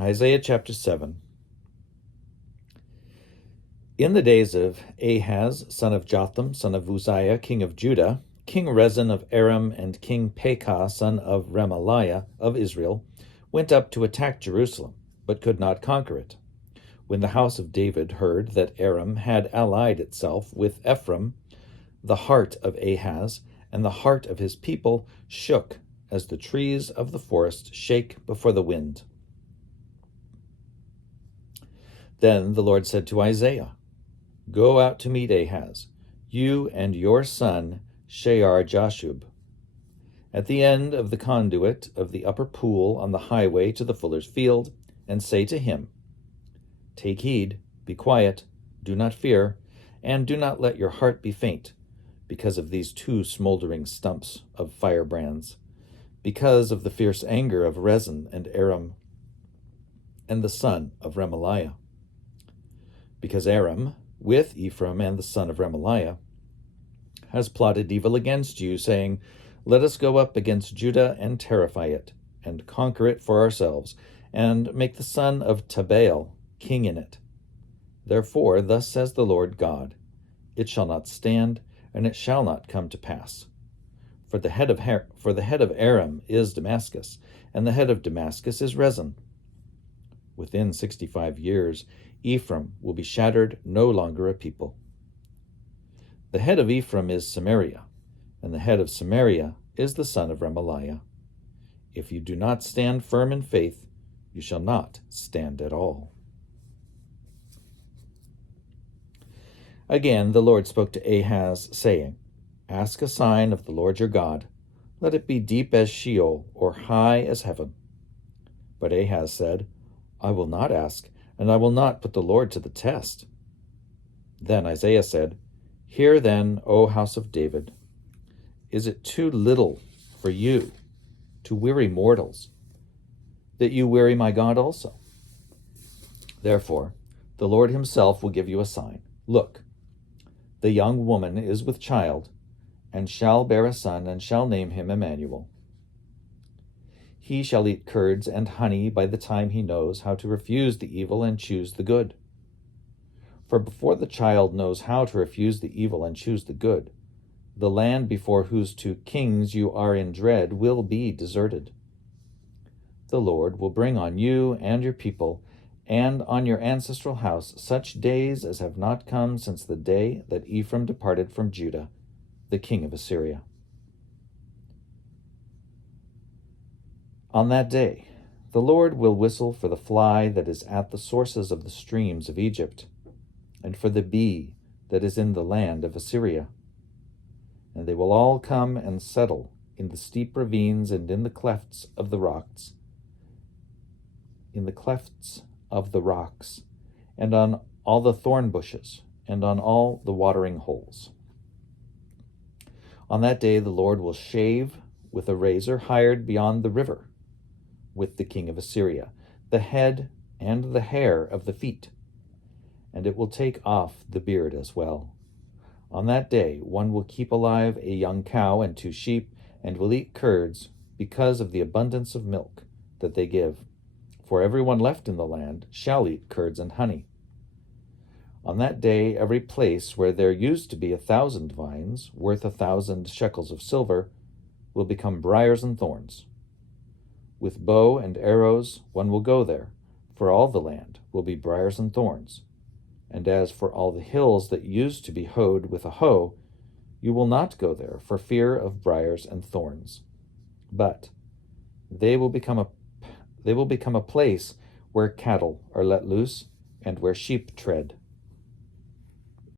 Isaiah chapter 7. In the days of Ahaz, son of Jotham, son of Uzziah, king of Judah, King Rezin of Aram, and King Pekah, son of Remaliah of Israel, went up to attack Jerusalem, but could not conquer it. When the house of David heard that Aram had allied itself with Ephraim, the heart of Ahaz and the heart of his people shook as the trees of the forest shake before the wind. Then the Lord said to Isaiah, "Go out to meet Ahaz, you and your son Shear-Jashub, at the end of the conduit of the upper pool on the highway to the fuller's field, and say to him, 'Take heed, be quiet, do not fear, and do not let your heart be faint, because of these two smoldering stumps of firebrands, because of the fierce anger of Rezin and Aram, and the son of Remaliah. Because Aram, with Ephraim and the son of Remaliah, has plotted evil against you, saying, Let us go up against Judah and terrify it, and conquer it for ourselves, and make the son of Tabbaal king in it. Therefore, thus says the Lord God, It shall not stand, and it shall not come to pass. For the head of Aram is Damascus, and the head of Damascus is Rezin. Within 65 years, Ephraim will be shattered, no longer a people. The head of Ephraim is Samaria, and the head of Samaria is the son of Remaliah. If you do not stand firm in faith, you shall not stand at all." Again the Lord spoke to Ahaz, saying, "Ask a sign of the Lord your God. Let it be deep as Sheol, or high as heaven." But Ahaz said, "I will not ask, and I will not put the Lord to the test." Then Isaiah said, "Hear then, O house of David, is it too little for you to weary mortals, that you weary my God also? Therefore, the Lord himself will give you a sign. Look, the young woman is with child, and shall bear a son, and shall name him Emmanuel. He shall eat curds and honey by the time he knows how to refuse the evil and choose the good. For before the child knows how to refuse the evil and choose the good, the land before whose two kings you are in dread will be deserted. The Lord will bring on you and your people and on your ancestral house such days as have not come since the day that Ephraim departed from Judah, the king of Assyria. On that day, the Lord will whistle for the fly that is at the sources of the streams of Egypt, and for the bee that is in the land of Assyria. And they will all come and settle in the steep ravines and in the clefts of the rocks, and on all the thorn bushes, and on all the watering holes. On that day the Lord will shave with a razor hired beyond the river, with the king of Assyria, the head and the hair of the feet, and it will take off the beard as well. On that day one will keep alive a young cow and 2 sheep, and will eat curds because of the abundance of milk that they give. For everyone left in the land shall eat curds and honey. On that day every place where there used to be 1,000 vines, worth 1,000 shekels of silver, will become briars and thorns. With bow and arrows one will go there, for all the land will be briars and thorns. And as for all the hills that used to be hoed with a hoe, you will not go there for fear of briars and thorns. But they will become a place where cattle are let loose and where sheep tread.